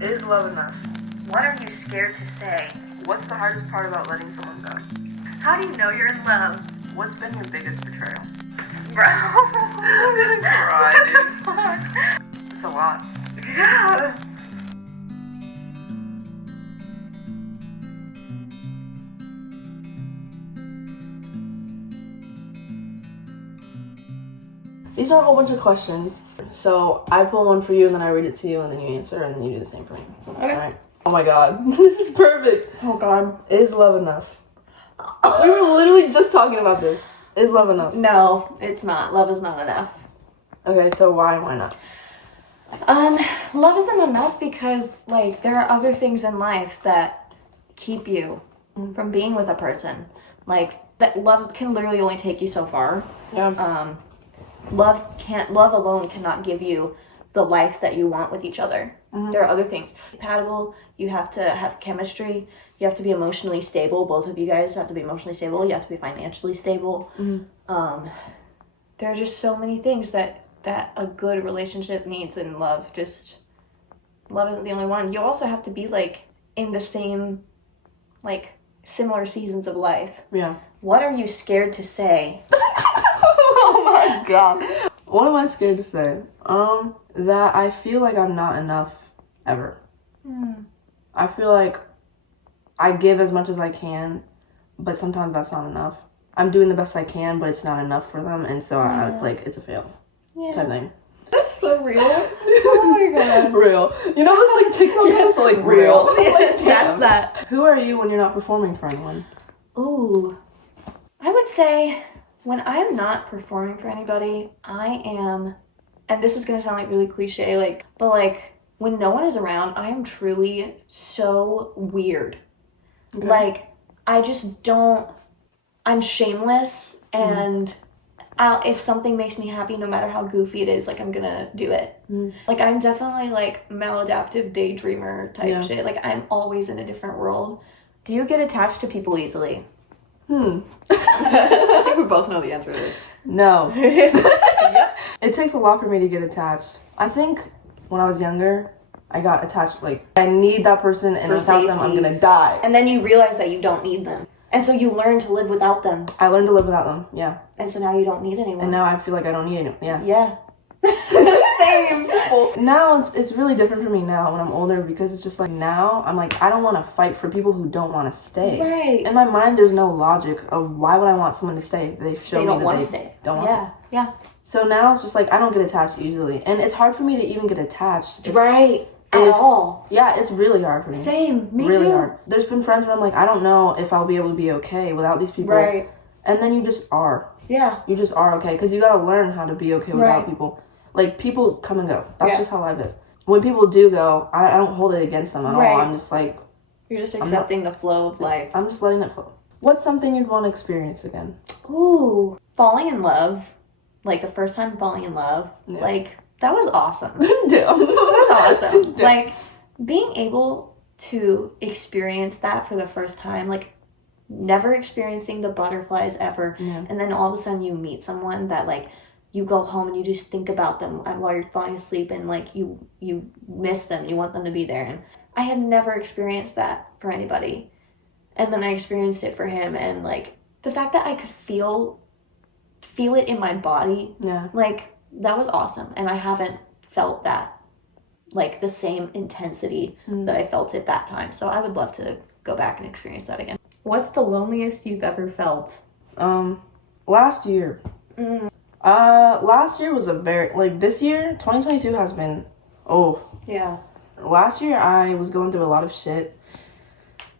Is love enough? What are you scared to say? What's the hardest part about letting someone go? How do you know you're in love? What's been your biggest betrayal? Bro. I'm gonna cry, dude. It's a lot. Yeah. These are a whole bunch of questions. So I pull one for you, and then I read it to you, and then you answer, and then you do the same for me. Okay. Alright. Oh my god. This is perfect. Oh god. Is love enough? We were literally just talking about this. Is love enough? No, it's not. Love is not enough. Okay, so why not? Love isn't enough because, like, there are other things in life that keep you from being with a person. Like, that love can literally only take you so far. Yeah. Love alone cannot give you the life that you want with each other. There are other things. Compatible, you have to have chemistry, you have to be emotionally stable. Both of you guys have to be emotionally stable, you have to be financially stable. There are just so many things that a good relationship needs, and love isn't the only one. You also have to be, like, in the same, like, similar seasons of life. Yeah. What are you scared to say? Oh my god. What am I scared to say? That I feel like I'm not enough ever. I feel like I give as much as I can, but sometimes that's not enough. I'm doing the best I can, but it's not enough for them, and so I like, it's a fail. Type thing. That's so real. Oh my god. Real. You know this, like, TikTok is like real. Like, That's that. Who are you when you're not performing for anyone? Ooh. I would say when I'm not performing for anybody, I am, and this is gonna sound like really cliche, like, but like when no one is around, I am truly so weird. Okay. Like, I just don't, I'm shameless, and if something makes me happy, no matter how goofy it is, like, I'm gonna do it. Like, I'm definitely, like, maladaptive daydreamer type shit. Like, I'm always in a different world. Do you get attached to people easily? I think we both know the answer to this. No. Yep. It takes a lot for me to get attached. I think when I was younger, I got attached, like, I need that person, and For without them, I'm safety. gonna die. And then you realize that you don't need them. And so you learn to live without them. I learned to live without them, yeah. And so now you don't need anyone. And now I feel like I don't need anyone, yeah. Yeah. Same. Now it's really different for me now when I'm older, because it's just like, now I'm like, I don't want to fight for people who don't want to stay. Right. In my mind, there's no logic of why would I want someone to stay if they show They me don't that want they to stay. don't want to. Yeah. So now it's just like, I don't get attached easily, and it's hard for me to even get attached. Right. At all. Yeah, it's really hard for me. Same. Me really too. hard. There's been friends where I'm like, I don't know if I'll be able to be okay without these people. Right. And then you just are. Yeah. You just are okay, because you gotta learn how to be okay without Right. people. Like, people come and go. That's just how life is. When people do go, I don't hold it against them at all. I'm just like, You're just accepting the flow of life. I'm just letting it flow. What's something you'd want to experience again? Ooh. Falling in love. Like, the first time falling in love. Yeah. Like, that was awesome. Damn. That was awesome. Damn. Like, being able to experience that for the first time, like, never experiencing the butterflies ever, and then all of a sudden you meet someone that, like, you go home and you just think about them while you're falling asleep, and, like, you miss them, you want them to be there. And I had never experienced that for anybody, and then I experienced it for him, and, like, the fact that I could feel it in my body, like, that was awesome. And I haven't felt that, like, the same intensity that I felt at that time. So I would love to go back and experience that again. What's the loneliest you've ever felt? Last year. Last year was a very, like, this year, 2022 has been, Yeah. Last year I was going through a lot of shit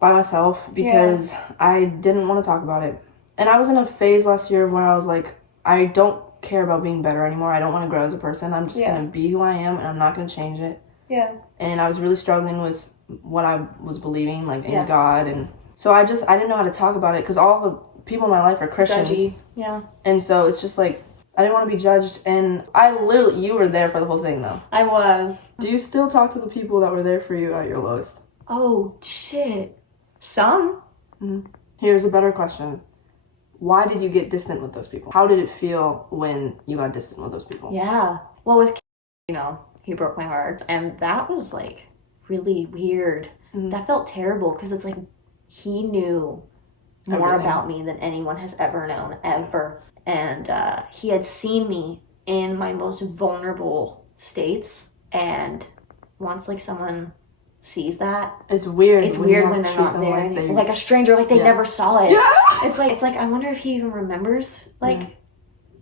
by myself because I didn't want to talk about it. And I was in a phase last year where I was like, I don't care about being better anymore. I don't want to grow as a person. I'm just going to be who I am, and I'm not going to change it. Yeah. And I was really struggling with what I was believing, like, in God. And so I didn't know how to talk about it, because all the people in my life are Christians. Judgy. Yeah. And so it's just like, I didn't want to be judged. And you were there for the whole thing, though. I was. Do you still talk to the people that were there for you at your lowest? Oh, shit. Some. Here's a better question. Why did you get distant with those people? How did it feel when you got distant with those people? Yeah. Well, with, he broke my heart. And that was, like, really weird. That felt terrible because it's like he knew more about me than anyone has ever known, ever. And he had seen me in my most vulnerable states. And once, like, someone sees that, it's weird. It's weird when they're not there. Like a stranger, like they never saw it. Yeah. It's like I wonder if he even remembers, like,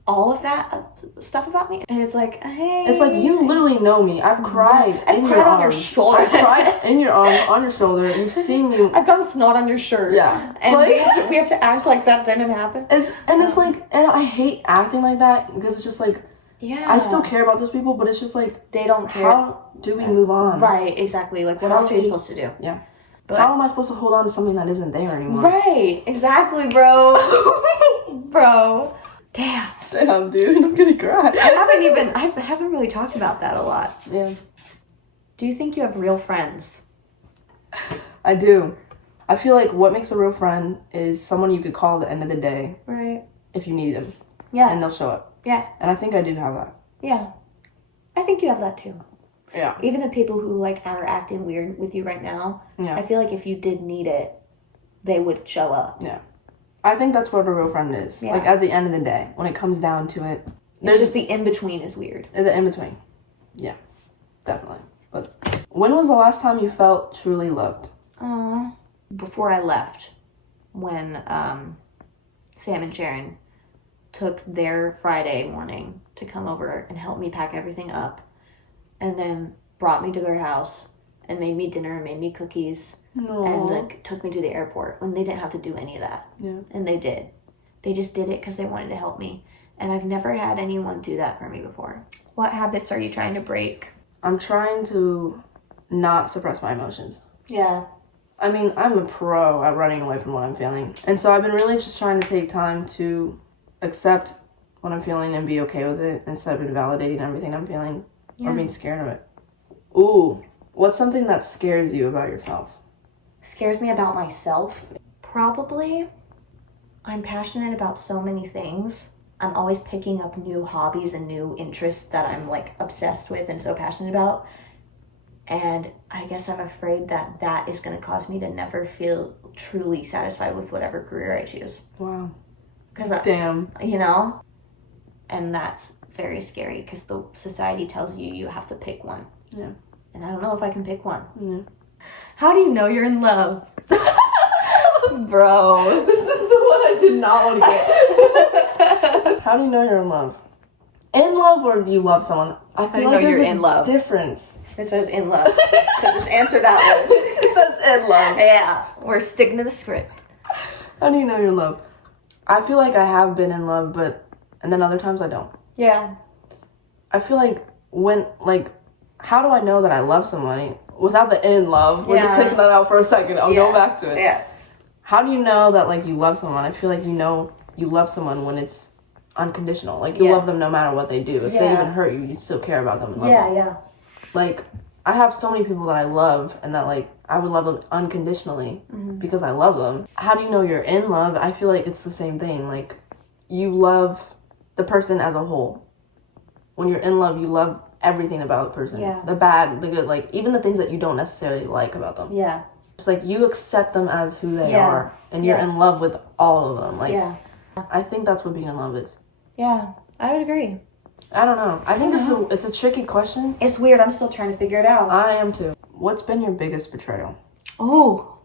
all of that stuff about me. And it's like, hey. It's like, you literally know me. I've cried in your arms. Your shoulder. I've cried in your arms, on your shoulder. You've seen me. I've gotten snot on your shirt. Yeah. And like, we have to act like that didn't happen. It's like, and I hate acting like that because it's just like, I still care about those people, but it's just like, they don't care. How do we move on? Right, exactly. Like, what else are you supposed to do? Yeah. But how am I supposed to hold on to something that isn't there anymore? Right, exactly, bro. Bro. Damn, dude, I'm gonna cry. I haven't really talked about that a lot. Yeah. Do you think you have real friends? I do. I feel like what makes a real friend is someone you could call at the end of the day. Right. If you need them. Yeah. And they'll show up. Yeah. And I think I do have that. Yeah. I think you have that too. Yeah. Even the people who, like, are acting weird with you right now, I feel like if you did need it, they would show up. Yeah. I think that's what a real friend is. Yeah. Like, at the end of the day, when it comes down to it. It's just the in-between is weird. The in-between. Yeah. Definitely. But when was the last time you felt truly loved? Before I left. When Sam and Sharon took their Friday morning to come over and help me pack everything up. And then brought me to their house and made me dinner and made me cookies. Aww. And, like, took me to the airport when they didn't have to do any of that. Yeah. And they did. They just did it because they wanted to help me. And I've never had anyone do that for me before. What habits are you trying to break? I'm trying to not suppress my emotions. Yeah. I mean, I'm a pro at running away from what I'm feeling. And so I've been really just trying to take time to accept what I'm feeling and be okay with it instead of invalidating everything I'm feeling or being scared of it. Ooh, what's something that scares you about yourself? Scares me about myself? Probably. I'm passionate about so many things. I'm always picking up new hobbies and new interests that I'm, like, obsessed with and so passionate about. And I guess I'm afraid that that is going to cause me to never feel truly satisfied with whatever career I choose. Wow. Damn. You know? And that's very scary because the society tells you have to pick one. Yeah. And I don't know if I can pick one. Yeah. How do you know you're in love? Bro. This is the one I did not want to get. How do you know you're in love? In love or do you love someone? I feel like there's a difference. It says in love. So just answer that one. It says in love. Yeah. We're sticking to the script. How do you know you're in love? I feel like I have been in love, and then other times I don't. Yeah. I feel like how do I know that I love somebody without the in love? We're just taking that out for a second. I'll go back to it. Yeah. How do you know that, like, you love someone? I feel like you know you love someone when it's unconditional. Like, you love them no matter what they do. If they even hurt you, you still care about them and love them. Yeah. Like, I have so many people that I love and that, like, I would love them unconditionally because I love them. How do you know you're in love? I feel like it's the same thing. Like, you love the person as a whole. When you're in love, you love everything about the person. Yeah. The bad, the good, like, even the things that you don't necessarily like about them. Yeah. It's like you accept them as who they are and you're in love with all of them. Like, I think that's what being in love is. Yeah, I would agree. I don't know. I think it's a tricky question. It's weird. I'm still trying to figure it out. I am too. What's been your biggest betrayal? Oh,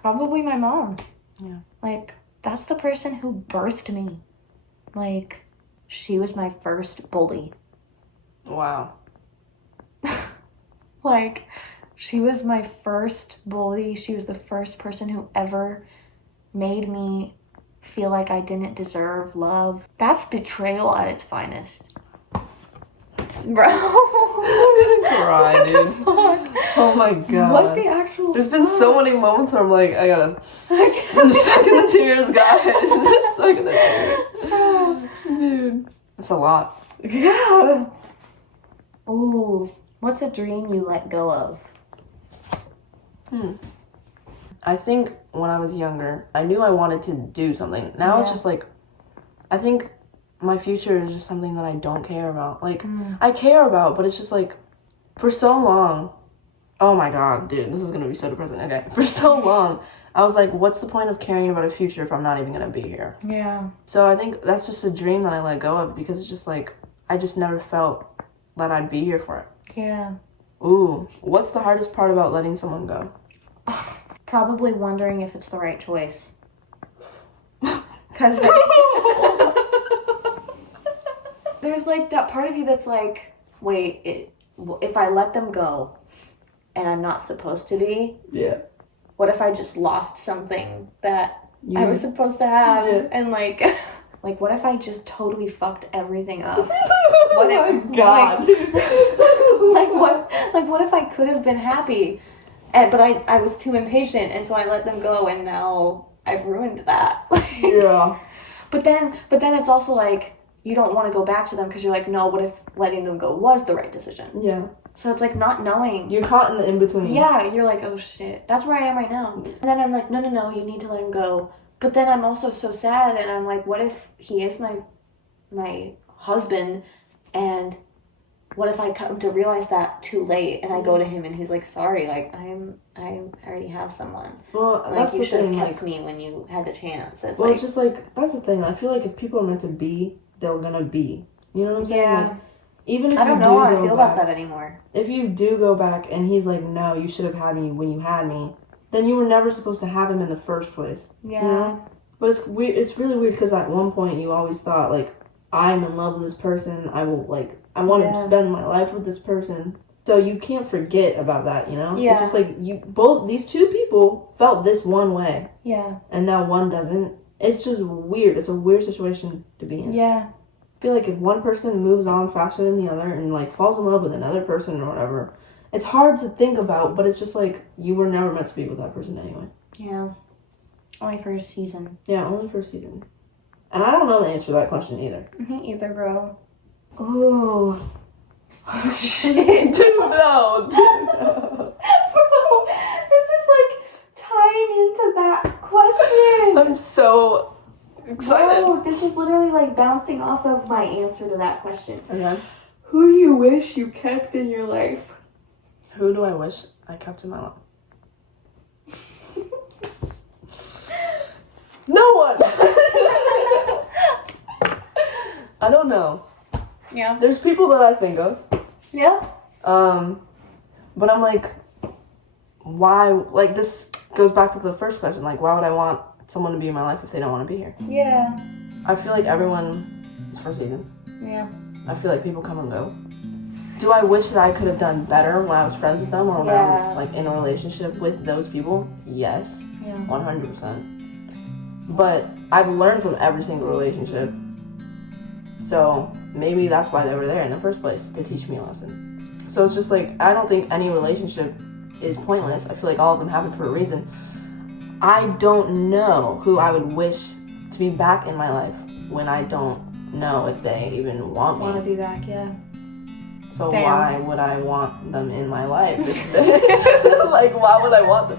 probably my mom. Yeah. Like, that's the person who birthed me. Like, she was my first bully. Wow. Like, she was my first bully. She was the first person who ever made me feel like I didn't deserve love. That's betrayal at its finest. Bro. I'm gonna cry, dude. Oh my god. What's the actual There's been so many moments where I'm like, I'm sucking the tears, guys. Sucking the tears. Dude. That's a lot. Yeah. Ooh. What's a dream you let go of? I think when I was younger, I knew I wanted to do something. Now it's just like, I think my future is just something that I don't care about. Like, I care about, but it's just like, for so long, Oh my god, dude, this is gonna be so depressing. Okay, for so long, I was like, what's the point of caring about a future if I'm not even gonna be here? Yeah. So I think that's just a dream that I let go of because it's just like, I just never felt that I'd be here for it. Yeah. Ooh, what's the hardest part about letting someone go? Probably wondering if it's the right choice. Because there's like that part of you that's like, wait, if I let them go and I'm not supposed to be, Yeah. what if I just lost something that I was supposed to have? Yeah. And like what if I just totally fucked everything up? Oh my god. What if I could have been happy? But I was too impatient, and so I let them go, and now I've ruined that. Yeah. But then it's also like, you don't want to go back to them because you're like, no, what if letting them go was the right decision? Yeah. So it's like not knowing. You're caught in the in-between. Yeah, you're like, oh shit. That's where I am right now. And then I'm like, no, you need to let him go. But then I'm also so sad, and I'm like, what if he is my husband, and what if I come to realize that too late, and I go to him and he's like, sorry, like I already have someone. Well, Like that's you the should have thing, kept me when you had the chance. It's well, like, it's just like, that's the thing. I feel like if people are meant to be, they're gonna be. You know what I'm saying? yeah. Like, even if I don't you know how do I go feel back, about that anymore. if you do go back and he's like, no, you should have had me when you had me, then you were never supposed to have him in the first place. Yeah. You know? But it's weird. It's really weird because at one point you always thought, like, I'm in love with this person. I want to spend my life with this person. So you can't forget about that, you know? Yeah. It's just like these two people felt this one way. Yeah. And now one doesn't. It's just weird. It's a weird situation to be in. Yeah. I feel like if one person moves on faster than the other and like falls in love with another person or whatever, it's hard to think about, but it's just like you were never meant to be with that person anyway. Yeah. Only for a season. Yeah, only for a season. And I don't know the answer to that question either. Me either, bro. Ooh. Dude, no. Bro, this is like tying into that question. I'm so excited. Bro, this is literally like bouncing off of my answer to that question. Okay. Who do you wish you kept in your life? Who do I wish I kept in my life? No one! I don't know. Yeah. There's people that I think of. Yeah. But I'm like, why? Like, this goes back to the first question. Like, why would I want someone to be in my life if they don't want to be here? Yeah. I feel like everyone is for a season. Yeah. I feel like people come and go. Do I wish that I could have done better when I was friends with them or when I was like in a relationship with those people? Yes. Yeah. 100%. But I've learned from every single relationship. So maybe that's why they were there in the first place, to teach me a lesson. So it's just like, I don't think any relationship is pointless. I feel like all of them happen for a reason. I don't know who I would wish to be back in my life when I don't know if they even want me. Want to be back, yeah. So Fair. why would I want them in my life? Like, why would I want them?